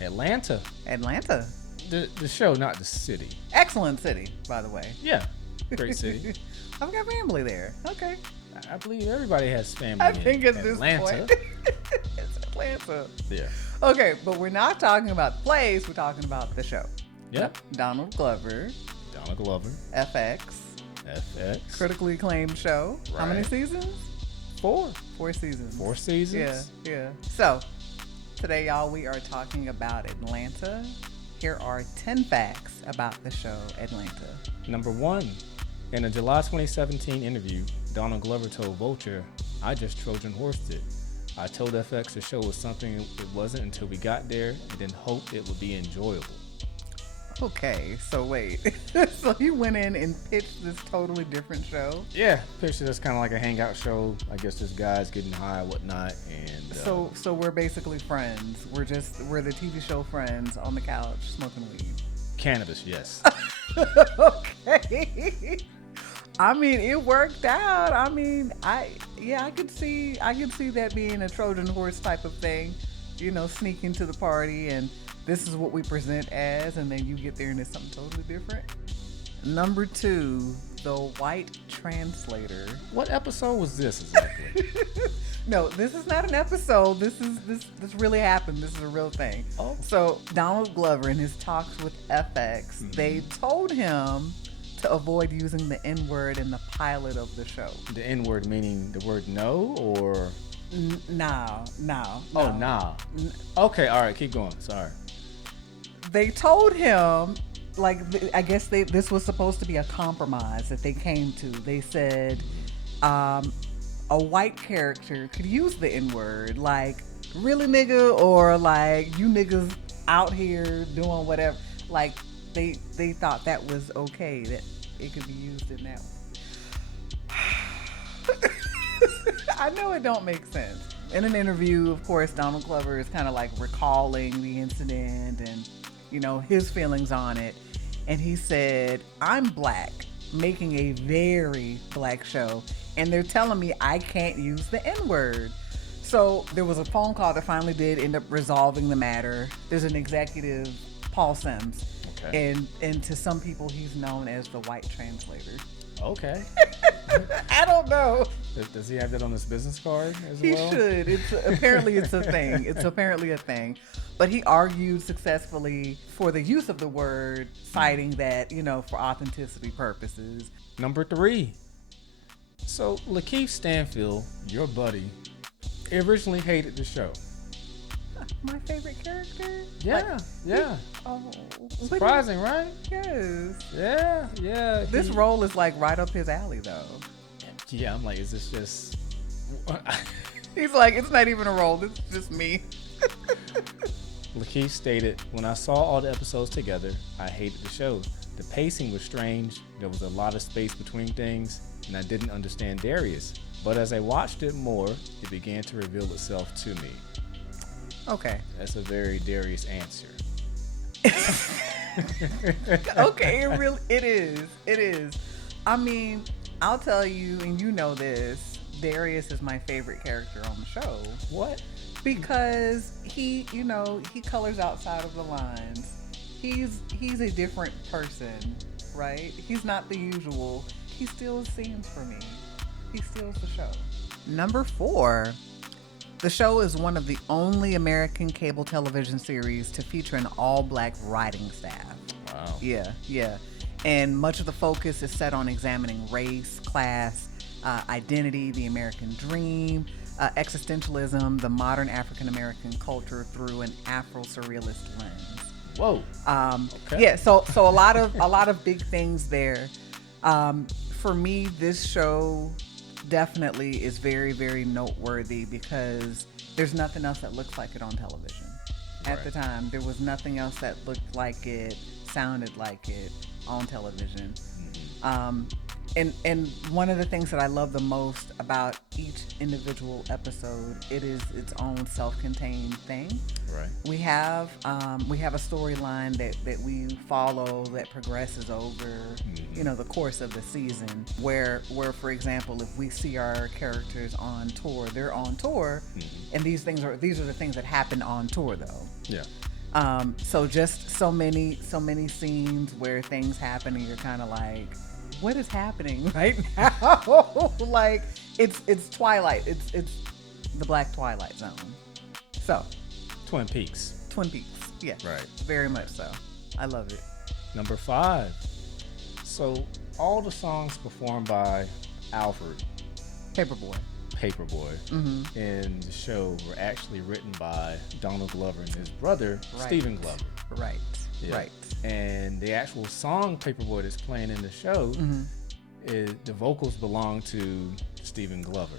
Atlanta. Atlanta. The show, not the city. Excellent city, by the way. Yeah, great city. I've got family there. Okay. I believe everybody has family I think in at this Atlanta. point, it's Atlanta. Yeah. Okay, but we're not talking about the place. We're talking about the show. Yep. Donald Glover, Donald Glover. FX, FX. critically acclaimed show. How many Right. seasons? 4. 4 seasons. 4 seasons. Yeah. So, today, y'all, we are talking about Atlanta. Here are 10 facts about the show Atlanta. Number 1. In a July 2017 interview, Donald Glover told Vulture, "I just Trojan horsed it. I told FX the show was something it wasn't until we got there and then hoped it would be enjoyable." Okay, so wait. So you went in and pitched this totally different show? Yeah, pitched it as kind of like a hangout show. I guess this guy's getting high, whatnot, and So we're basically friends. We're the TV show Friends on the couch smoking weed. cannabis, yes. Okay. I mean, it worked out. I mean, I could see that being a Trojan horse type of thing. You know, sneak into the party and this is what we present as, and then you get there and it's something totally different. Number 2, the white translator. What episode was this exactly? No, this is not an episode. This really happened. This is a real thing. Oh. So Donald Glover in his talks with FX, they told him to avoid using the N-word in the pilot of the show. The N-word meaning the word no, or? No. Oh, nah. Okay, all right, keep going. Sorry. They told him, like, I guess this was supposed to be a compromise that they came to. They said a white character could use the N-word, like, really nigga, or like, you niggas out here doing whatever. Like, they thought that was okay, that it could be used in that way. I know it don't make sense. In an interview, of course, Donald Glover is kind of like recalling the incident and, you know, his feelings on it. And he said, "I'm black, making a very black show, and they're telling me I can't use the N-word." So there was a phone call that finally did end up resolving the matter. There's an executive, Paul Sims. Okay. And to some people, he's known as the white translator. Okay. I don't know. Does he have that on his business card as He well? should. Apparently it's a thing. It's apparently a thing. But he argued successfully for the use of the word, citing that, you know, for authenticity purposes. Number 3. So Lakeith Stanfield, your buddy, originally hated the show. My favorite character? Yeah, yeah. Oh. Surprising, right? Yes. Yeah. This role is like right up his alley, though. Yeah, I'm like, is this just... He's like, it's not even a role. This is just me. Lakeith stated, "When I saw all the episodes together, I hated the show. The pacing was strange, there was a lot of space between things, and I didn't understand Darius. But as I watched it more, it began to reveal itself to me." Okay. That's a very Darius answer. Okay, it is. I mean, I'll tell you, and you know this, Darius is my favorite character on the show. What? Because he colors outside of the lines. He's a different person, right? He's not the usual. He steals scenes for me. He steals the show. Number 4. The show is one of the only American cable television series to feature an all-black writing staff. Wow. Yeah. And much of the focus is set on examining race, class, identity, the American dream, existentialism, the modern African-American culture through an Afro-surrealist lens. Whoa. Okay. Yeah, so a lot of big things there. For me, this show definitely is very, very noteworthy because there's nothing else that looks like it on television. At the time, there was nothing else that looked like it, sounded like it on television. And one of the things that I love the most about each individual episode, it is its own self-contained thing. Right. We have a storyline that we follow that progresses over, the course of the season. Where for example, if we see our characters on tour, they're on tour, and these are the things that happen on tour though. Yeah. So just so many scenes where things happen and you're kind of like, what is happening right now? Like it's Twilight. It's the Black Twilight Zone. So Twin Peaks. Twin Peaks. Yeah. Right. Very much so. I love it. Number 5. So all the songs performed by Alfred Paperboy. Paperboy in the show were actually written by Donald Glover and his brother Stephen Glover. Right. Yeah. Right. And the actual song Paperboy that's playing in the show, the vocals belong to Stephen Glover.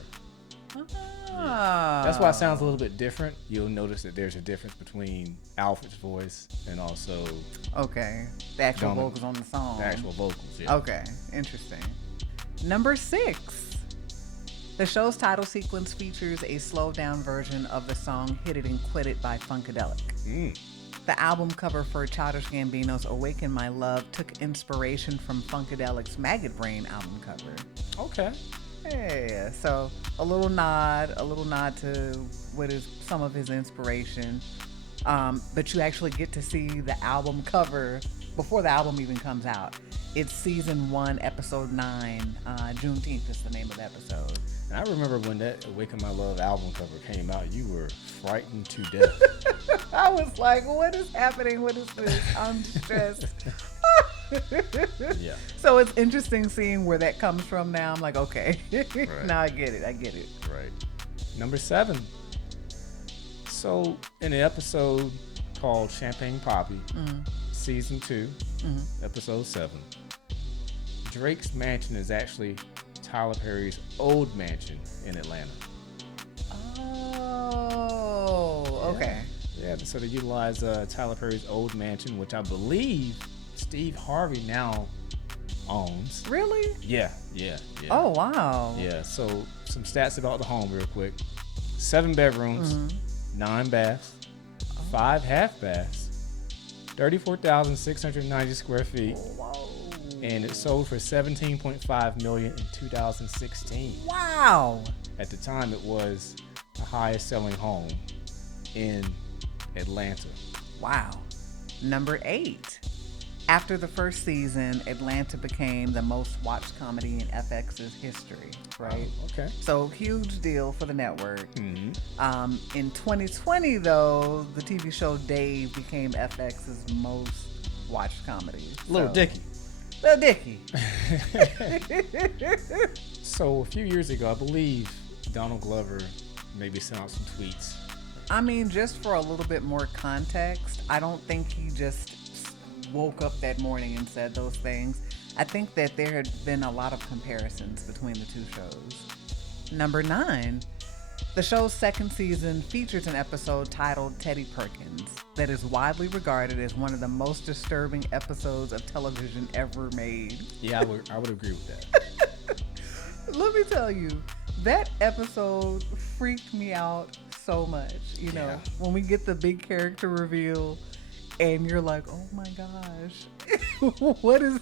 Ah. That's why it sounds a little bit different. You'll notice that there's a difference between Alfred's voice and also Okay. The actual vocals on the song. the actual vocals. Yeah. Okay. Interesting. Number 6. The show's title sequence features a slowed down version of the song Hit It and Quit It by Funkadelic. The album cover for Childish Gambino's Awaken My Love took inspiration from Funkadelic's Maggot Brain album cover. Okay. Yeah, so a little nod to what is some of his inspiration. But you actually get to see the album cover before the album even comes out. It's season 1, episode 9. Juneteenth is the name of the episode. And I remember when that Awaken My Love album cover came out, you were frightened to death. I was like, what is happening? What is this? I'm stressed. Yeah. So it's interesting seeing where that comes from now. I'm like, okay, Right. now I get it. Right. Number 7. So in an episode called Champagne Poppy, season 2, episode 7, Drake's mansion is actually Tyler Perry's old mansion in Atlanta. Oh, okay. Yeah, so they utilize Tyler Perry's old mansion, which I believe Steve Harvey now owns. Really? Yeah. Oh, wow. Yeah, so some stats about the home real quick. 7 bedrooms, 9 baths, 5 half baths, 34,690 square feet. Whoa. And it sold for $17.5 million in 2016. Wow. At the time, it was the highest selling home in Atlanta. Wow. Number 8. After the first season, Atlanta became the most watched comedy in FX's history, right? Okay. So huge deal for the network. Mm-hmm. In 2020, though, the TV show Dave became FX's most watched comedy. Little Dicky. Little Dicky. So a few years ago, I believe Donald Glover maybe sent out some tweets. I mean, just for a little bit more context, I don't think he just woke up that morning and said those things. I think that there had been a lot of comparisons between the two shows. Number 9, the show's second season features an episode titled Teddy Perkins that is widely regarded as one of the most disturbing episodes of television ever made. Yeah, I would agree with that. Let me tell you, that episode freaked me out so much. You know, when we get the big character reveal and you're like, oh my gosh, what is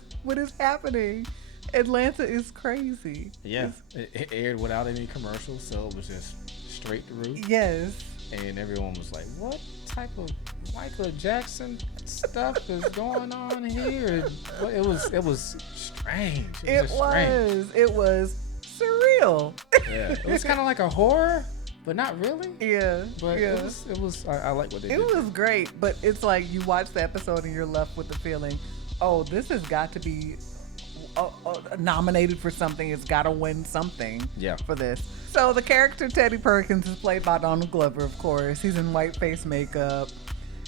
happening? Atlanta is crazy. Yeah, it aired without any commercials, so it was just straight through. Yes. And everyone was like, what type of Michael Jackson stuff is going on here? It was strange. It was surreal. Yeah, it was kind of like a horror, but not really. Yeah, but yeah. it was. I like what they did. It was great, but it's like you watch the episode and you're left with the feeling, oh, this has got to be nominated for something. It's got to win something. Yeah. For this. So the character Teddy Perkins is played by Donald Glover, of course. He's in white face makeup.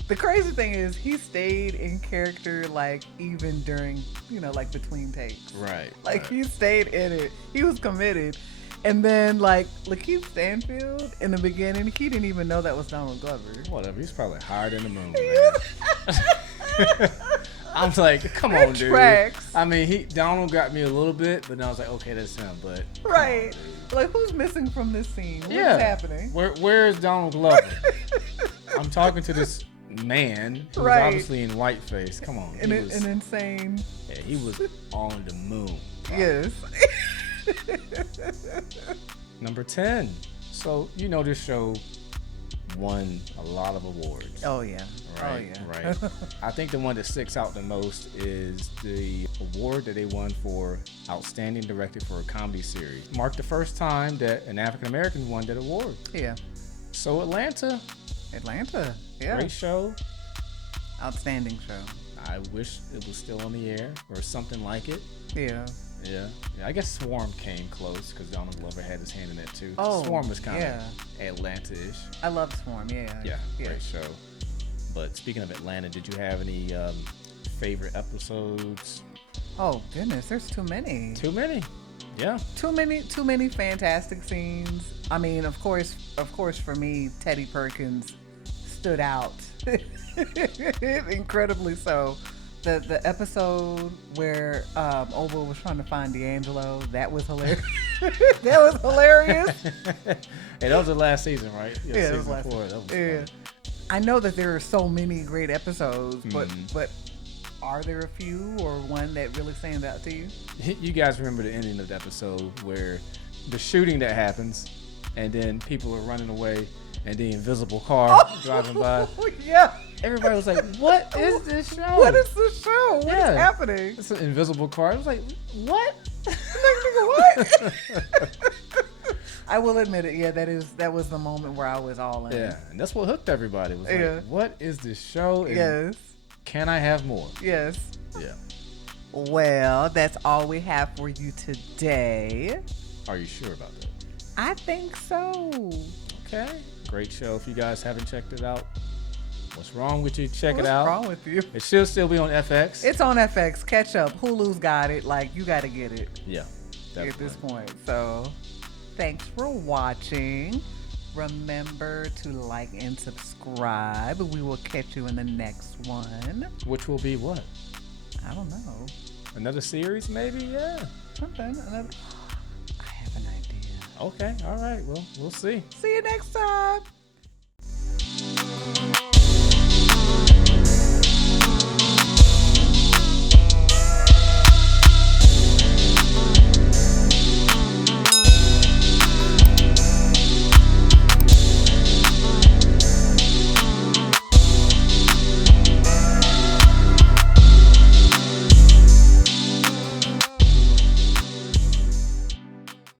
The crazy thing is he stayed in character like even during, like between takes. Right. Like he stayed in it. He was committed. And then like Lakeith Stanfield in the beginning, he didn't even know that was Donald Glover. Whatever. He's probably higher than the moon. I'm like, come on, dude. Tracks. I mean, Donald got me a little bit, but then I was like, okay, that's him. But right, like who's missing from this scene? What's happening? Where is Donald Glover? I'm talking to this man who's obviously in whiteface. Come on, an insane. Yeah, he was on the moon. Yes. Number 10. So this show won a lot of awards. Oh yeah. Right, Oh yeah. right. I think the one that sticks out the most is the award that they won for Outstanding Director for a Comedy Series. Marked the first time that an African American won that award. Yeah. So Atlanta, Yeah. great show. Outstanding show. I wish it was still on the air or something like it. Yeah. Yeah. I guess Swarm came close because Donald Glover had his hand in that too. Oh, Swarm was kind of yeah. Atlanta-ish. I love Swarm. Yeah. Yeah, great show. But speaking of Atlanta, did you have any favorite episodes? Oh goodness, there's too many. Too many. Yeah. Too many fantastic scenes. I mean, of course, for me, Teddy Perkins stood out incredibly so. The episode where Oba was trying to find D'Angelo, that was hilarious. That was hilarious. Hey, that was the last season, right? Yeah, it was season last 4. season. That was Yeah. fun. I know that there are so many great episodes, but Mhm. but are there a few or one that really stands out to you? You guys remember the ending of the episode where the shooting that happens, and then people are running away, and the invisible car driving by. Yeah. Everybody was like, "What is this show? What is this show? What is Yeah. happening? It's an invisible car." I was like, "What?" What? I will admit it. Yeah, that was the moment where I was all in. Yeah, and that's what hooked everybody. Was Yeah. like, "What is this show? And Yes. can I have more?" Yes. Yeah. Well, that's all we have for you today. Are you sure about that? I think so. Okay. Great show. If you guys haven't checked it out, what's wrong with you? Check it What's out. wrong with you? It should still be on FX. It's on FX. Catch up. Hulu's got it. Like, you got to get it yeah. at Definitely. this point. So, thanks for watching. Remember to like and subscribe. We will catch you in the next one. Which will be what? I don't know. Another series, maybe? Yeah. Something. Another. I have an idea. Okay. All right. Well, we'll see. See you next time.